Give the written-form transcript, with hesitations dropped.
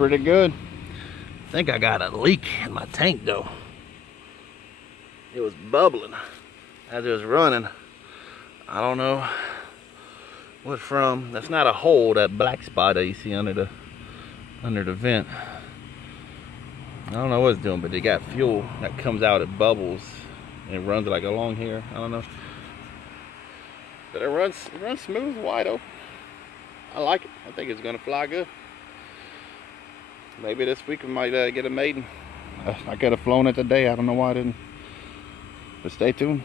pretty good. I think I got a leak in my tank though. It was bubbling as it was running. I don't know what from. That's not a hole, that black spot that you see under the vent. I don't know what it's doing, but they got fuel that comes out, it bubbles and it runs like along here. I don't know. But it runs smooth, wide open. I like it. I think it's gonna fly good. Maybe this week we might get a maiden. I could have flown it today. I don't know why I didn't. But stay tuned.